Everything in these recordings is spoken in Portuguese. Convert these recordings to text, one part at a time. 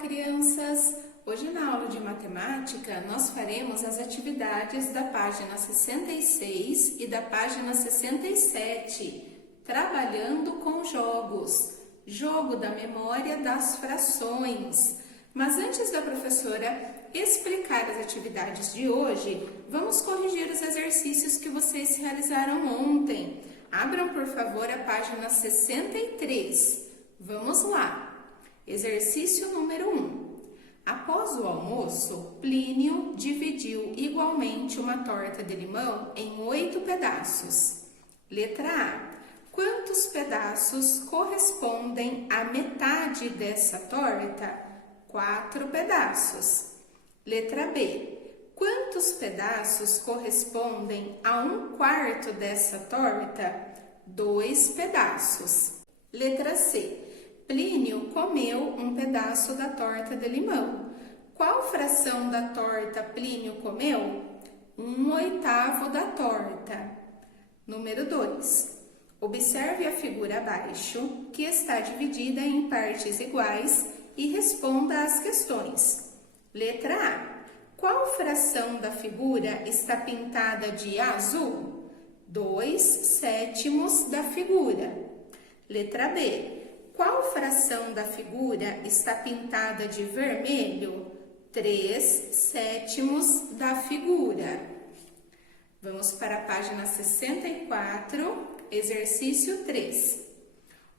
crianças! Hoje na aula de matemática nós faremos as atividades da página 66 e da página 67, trabalhando com jogos, jogo da memória das frações. Mas antes da professora explicar as atividades de hoje, vamos corrigir os exercícios que vocês realizaram ontem. Abram, por favor, a página 63. Vamos lá. Exercício número 1. Após o almoço, Plínio dividiu igualmente uma torta de limão em 8 pedaços. Letra A. Quantos pedaços correspondem à metade dessa torta? 4 pedaços. Letra B. Quantos pedaços correspondem a 1/4 dessa torta? 2 pedaços. Letra C. Plínio comeu um pedaço da torta de limão. Qual fração da torta Plínio comeu? 1/8 da torta. Número 2. Observe a figura abaixo, que está dividida em partes iguais, e responda às questões. Letra A. Qual fração da figura está pintada de azul? 2/7 da figura. Letra B. Qual fração da figura está pintada de vermelho? 3/7 da figura. Vamos para a página 64, exercício 3.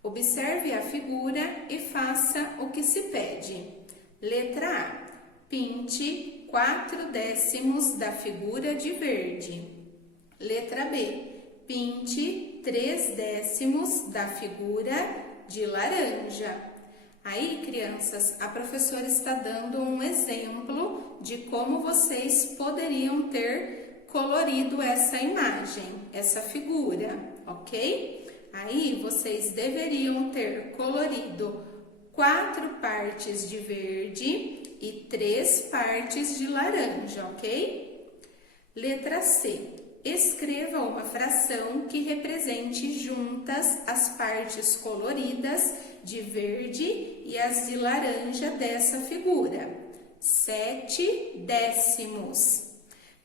Observe a figura e faça o que se pede. Letra A. Pinte 4/10 da figura de verde. Letra B. Pinte 3/10 da figura de laranja. Aí, crianças, a professora está dando um exemplo de como vocês poderiam ter colorido essa imagem, essa figura, ok? Aí, vocês deveriam ter colorido 4 partes de verde e 3 partes de laranja, ok? Letra C. Escreva uma fração que represente juntas as partes coloridas de verde e as de laranja dessa figura. 7/10.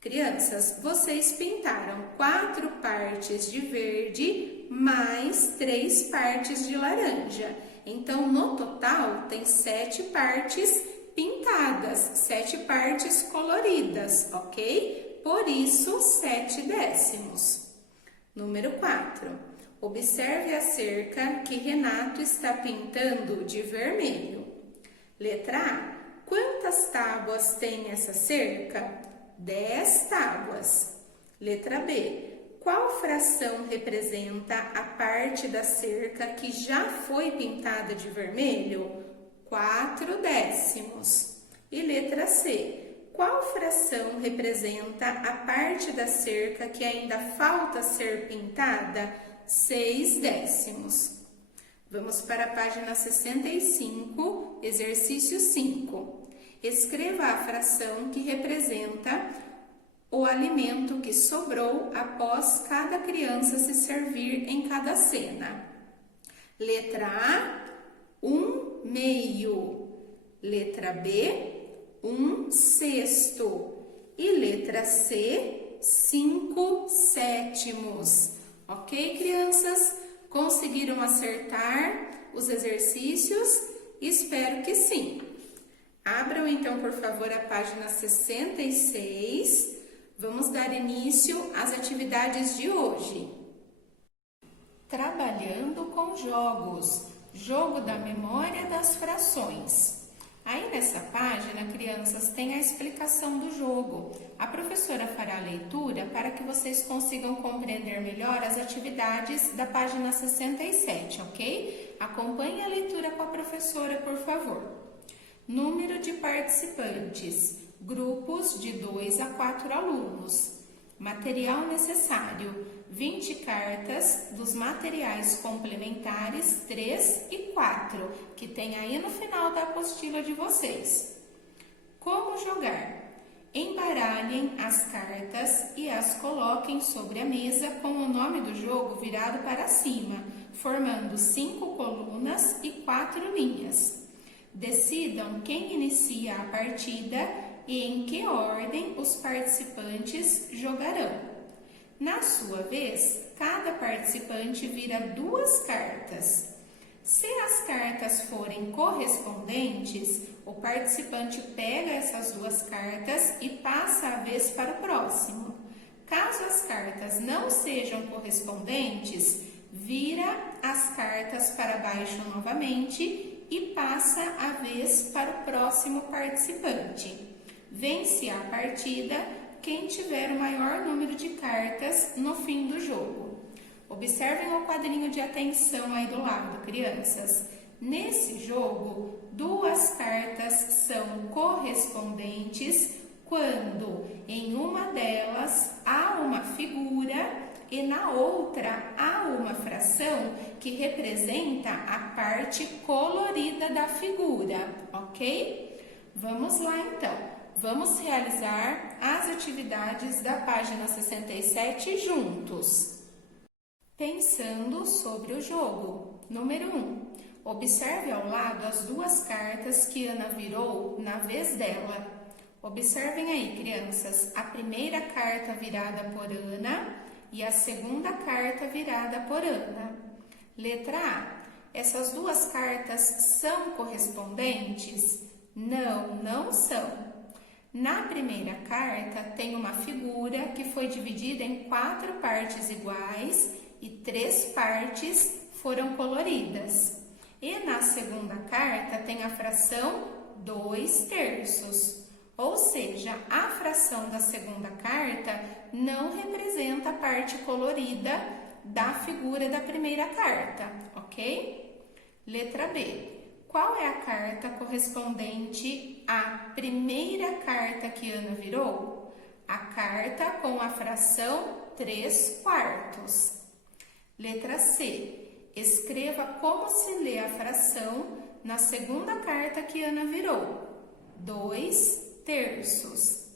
Crianças, vocês pintaram 4 partes de verde mais 3 partes de laranja. Então, no total, tem 7 partes pintadas, 7 partes coloridas, ok? Por isso, 7/10. Número 4. Observe a cerca que Renato está pintando de vermelho. Letra A. Quantas tábuas tem essa cerca? 10 tábuas. Letra B. Qual fração representa a parte da cerca que já foi pintada de vermelho? 4/10. E letra C. Qual fração representa a parte da cerca que ainda falta ser pintada? 6/10. Vamos para a página 65, exercício 5. Escreva a fração que representa o alimento que sobrou após cada criança se servir em cada cena. Letra A, 1/2. Letra B, 1/6. E letra C, 5/7. Ok, crianças? Conseguiram acertar os exercícios? Espero que sim. Abram então, por favor, a página 66. Vamos dar início às atividades de hoje. Trabalhando com jogos, jogo da memória das frações. Aí nessa página, crianças, tem a explicação do jogo. A professora fará a leitura para que vocês consigam compreender melhor as atividades da página 67, ok? Acompanhe a leitura com a professora, por favor. Número de participantes, grupos de 2 a 4 alunos. Material necessário, 20 cartas dos materiais complementares 3 e 4, que tem aí no final da apostila de vocês. Como jogar? Embaralhem as cartas e as coloquem sobre a mesa com o nome do jogo virado para cima, formando 5 colunas e 4 linhas. Decidam quem inicia a partida e em que ordem os participantes jogarão. Na sua vez, cada participante vira 2 cartas. Se as cartas forem correspondentes, o participante pega essas 2 cartas e passa a vez para o próximo. Caso as cartas não sejam correspondentes, vira as cartas para baixo novamente e passa a vez para o próximo participante. Vence a partida quem tiver o maior número de cartas no fim do jogo. Observem o quadrinho de atenção aí do lado, crianças. Nesse jogo, 2 cartas são correspondentes quando em uma delas há uma figura e na outra há uma fração que representa a parte colorida da figura, ok? Vamos lá então. Vamos realizar as atividades da página 67 juntos. Pensando sobre o jogo. Número 1. Observe ao lado as 2 cartas que Ana virou na vez dela. Observem aí, crianças, a primeira carta virada por Ana e a segunda carta virada por Ana. Letra A. Essas 2 cartas são correspondentes? Não, não são. Na primeira carta tem uma figura que foi dividida em 4 partes iguais e 3 partes foram coloridas. E na segunda carta tem a fração 2/3. Ou seja, a fração da segunda carta não representa a parte colorida da figura da primeira carta, ok? Letra B. Qual é a carta correspondente à primeira carta que Ana virou? A carta com a fração 3/4. Letra C. Escreva como se lê a fração na segunda carta que Ana virou. 2/3.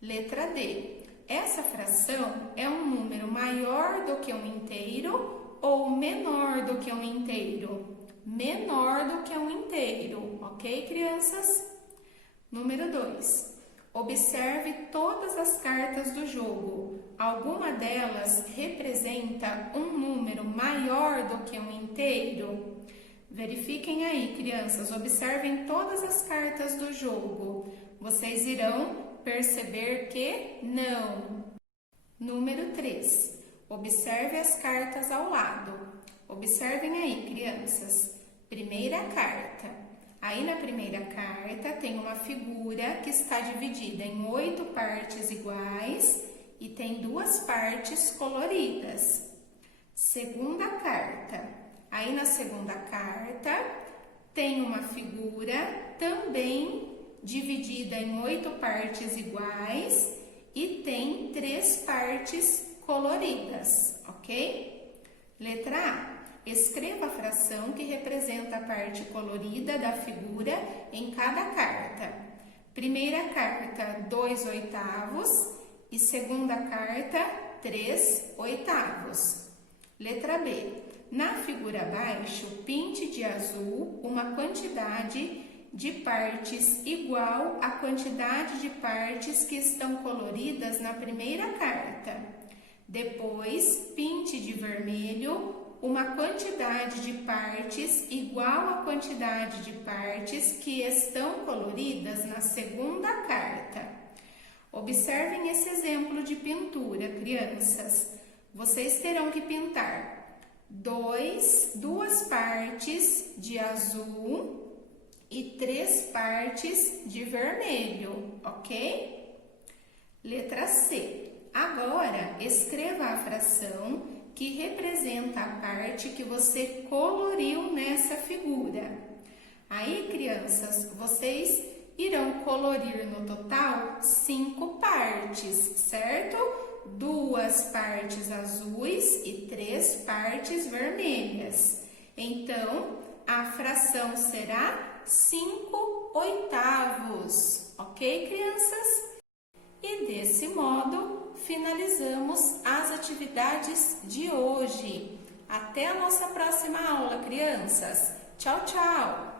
Letra D. Essa fração é um número maior do que um inteiro ou menor do que um inteiro? Menor do que um inteiro, ok, crianças? Número 2. Observe todas as cartas do jogo. Alguma delas representa um número maior do que um inteiro? Verifiquem aí, crianças, observem todas as cartas do jogo. Vocês irão perceber que não. Número 3. Observe as cartas ao lado. Observem aí, crianças. Primeira carta. Aí na primeira carta tem uma figura que está dividida em 8 partes iguais e tem 2 partes coloridas. Segunda carta. Aí na segunda carta tem uma figura também dividida em 8 partes iguais e tem 3 partes coloridas, ok? Letra A. Escreva a fração que representa a parte colorida da figura em cada carta. Primeira carta, 2/8 e segunda carta, 3/8. Letra B. Na figura abaixo, pinte de azul uma quantidade de partes igual à quantidade de partes que estão coloridas na primeira carta. Depois, pinte de vermelho uma quantidade de partes igual à quantidade de partes que estão coloridas na segunda carta. Observem esse exemplo de pintura, crianças. Vocês terão que pintar 2 partes de azul e 3 partes de vermelho, ok? Letra C. Agora, escreva a fração que representa a parte que você coloriu nessa figura. Aí, crianças, vocês irão colorir no total 5 partes, certo? 2 partes azuis e 3 partes vermelhas. Então, a fração será 5/8, ok, crianças? E desse modo, finalizamos as atividades de hoje. Até a nossa próxima aula, crianças. Tchau, tchau!